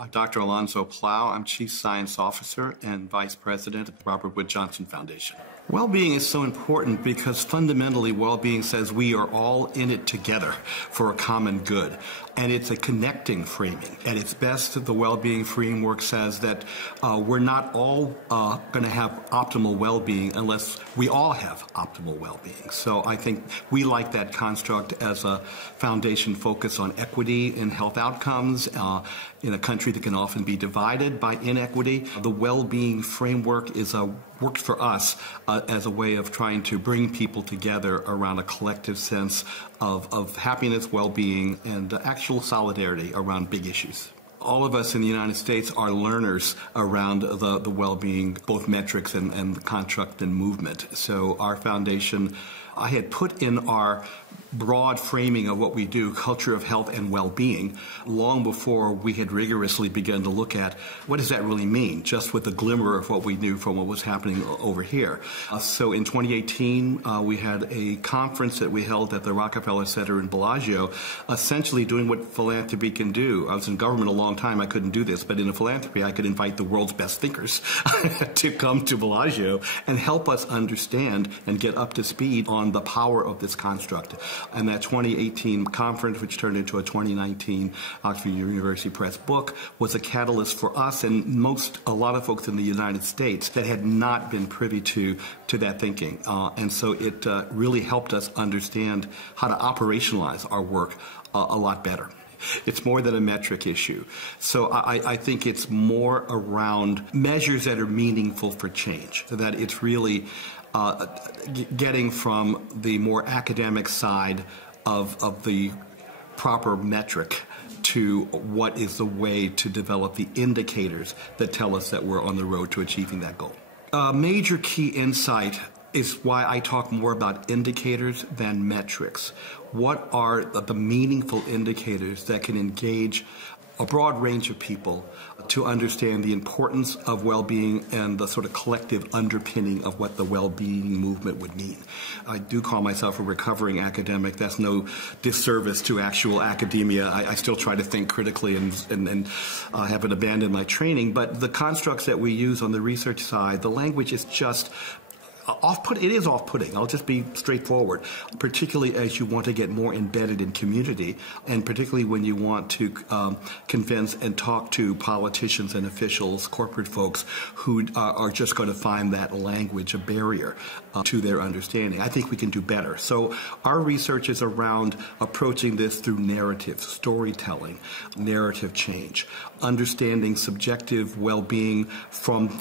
I'm Dr. Alonzo Plough. I'm Chief Science Officer and Vice President at the Robert Wood Johnson Foundation. Well-being is so important because fundamentally well-being says we are all in it together for a common good. And it's a connecting framing. At its best, the well-being framework says that we're not all going to have optimal well-being unless we all have optimal well-being. So I think we like that construct as a foundation focus on equity in health outcomes in a country that can often be divided by inequity. The well-being framework worked for us as a way of trying to bring people together around a collective sense of happiness, well-being, and actual solidarity around big issues. All of us in the United States are learners around the well-being, both metrics and the construct and movement. So our foundation, I had put in our broad framing of what we do, culture of health and well-being, long before we had rigorously begun to look at what does that really mean, just with a glimmer of what we knew from what was happening over here. So in 2018, we had a conference that we held at the Rockefeller Center in Bellagio, essentially doing what philanthropy can do. I was in government a long time, I couldn't do this, but in a philanthropy, I could invite the world's best thinkers to come to Bellagio and help us understand and get up to speed on the power of this construct. And that 2018 conference, which turned into a 2019 Oxford University Press book, was a catalyst for us and a lot of folks in the United States that had not been privy to that thinking. And so it really helped us understand how to operationalize our work a lot better. It's more than a metric issue. So I think it's more around measures that are meaningful for change, so that it's really getting from the more academic side of the proper metric to what is the way to develop the indicators that tell us that we're on the road to achieving that goal. A major key insight is why I talk more about indicators than metrics. What are the meaningful indicators that can engage a broad range of people to understand the importance of well-being and the sort of collective underpinning of what the well-being movement would mean. I do call myself a recovering academic. That's no disservice to actual academia. I still try to think critically and haven't abandoned my training. But the constructs that we use on the research side, the language is just it is off-putting. I'll just be straightforward, particularly as you want to get more embedded in community, and particularly when you want to convince and talk to politicians and officials, corporate folks who are just going to find that language a barrier to their understanding. I think we can do better. So our research is around approaching this through narrative, storytelling, narrative change, understanding subjective well-being from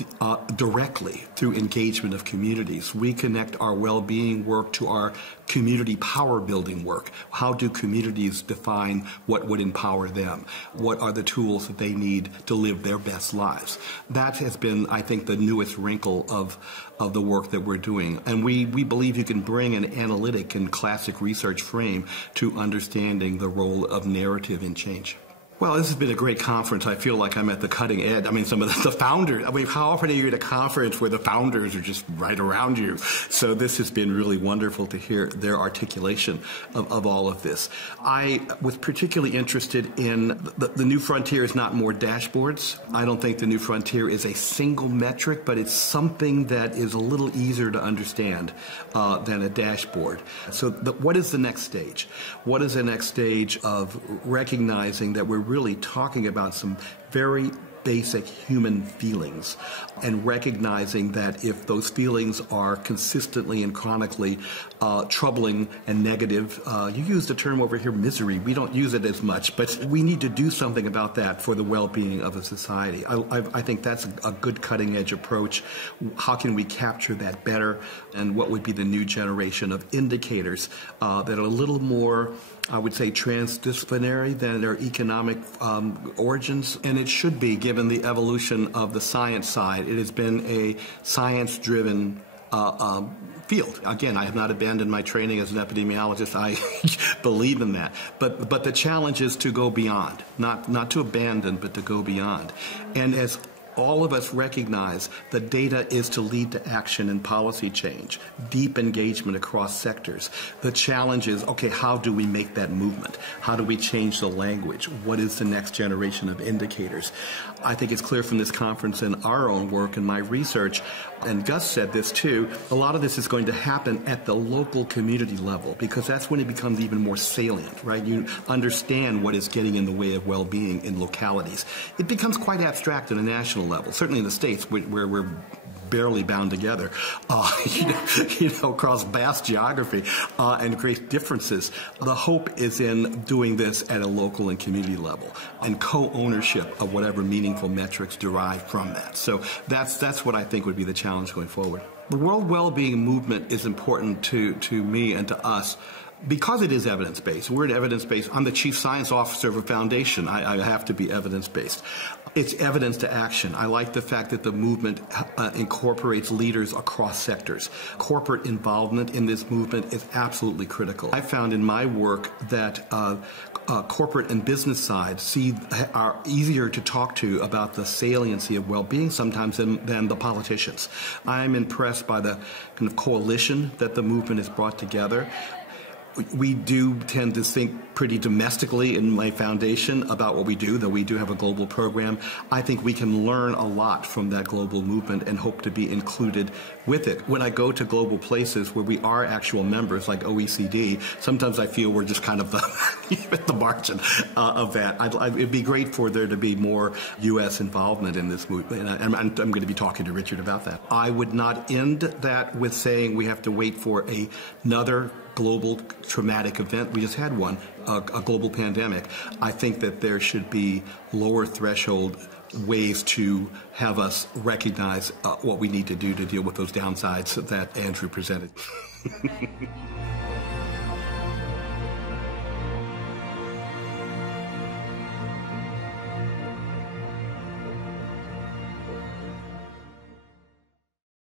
directly through engagement of communities. We connect our well-being work to our community power-building work. How do communities define what would empower them? What are the tools that they need to live their best lives? That has been, I think, the newest wrinkle of the work that we're doing. And we believe you can bring an analytic and classic research frame to understanding the role of narrative in change. Well, this has been a great conference. I feel like I'm at the cutting edge. I mean, some of the founders, how often are you at a conference where the founders are just right around you? So this has been really wonderful to hear their articulation of all of this. I was particularly interested in the new frontier is not more dashboards. I don't think the new frontier is a single metric, but it's something that is a little easier to understand than a dashboard. So what is the next stage? What is the next stage of recognizing that we're really talking about some very basic human feelings and recognizing that if those feelings are consistently and chronically troubling and negative, you use the term over here misery. We don't use it as much, but we need to do something about that for the well-being of a society. I think that's a good cutting-edge approach. How can we capture that better, and what would be the new generation of indicators that are a little more, I would say, transdisciplinary than their economic origins, and it should be given the evolution of the science side. It has been a science-driven field. Again, I have not abandoned my training as an epidemiologist. I believe in that. But the challenge is to go beyond, not to abandon, but to go beyond. And as all of us recognize the data is to lead to action and policy change, deep engagement across sectors. The challenge is, okay, how do we make that movement? How do we change the language? What is the next generation of indicators? I think it's clear from this conference and our own work and my research, and Gus said this too, a lot of this is going to happen at the local community level, because that's when it becomes even more salient, right? You understand what is getting in the way of well-being in localities. It becomes quite abstract at a national level, certainly in the States where we're barely bound together, across vast geography and great differences. The hope is in doing this at a local and community level and co-ownership of whatever meaningful metrics derive from that. So that's what I think would be the challenge going forward. The World Wellbeing Movement is important to me and to us because it is evidence-based. We're evidence-based. I'm the chief science officer of a foundation. I have to be evidence-based. It's evidence to action. I like the fact that the movement incorporates leaders across sectors. Corporate involvement in this movement is absolutely critical. I found in my work that corporate and business sides are easier to talk to about the saliency of well-being sometimes than the politicians. I'm impressed by the kind of coalition that the movement has brought together. We do tend to think pretty domestically in my foundation about what we do, though we do have a global program. I think we can learn a lot from that global movement and hope to be included with it. When I go to global places where we are actual members, like OECD, sometimes I feel we're just kind of at the margin of that. It'd be great for there to be more U.S. involvement in this movement, and I'm going to be talking to Richard about that. I would not end that with saying we have to wait for another global traumatic event. We just had one, a global pandemic. I think that there should be lower threshold ways to have us recognize what we need to do to deal with those downsides that Andrew presented.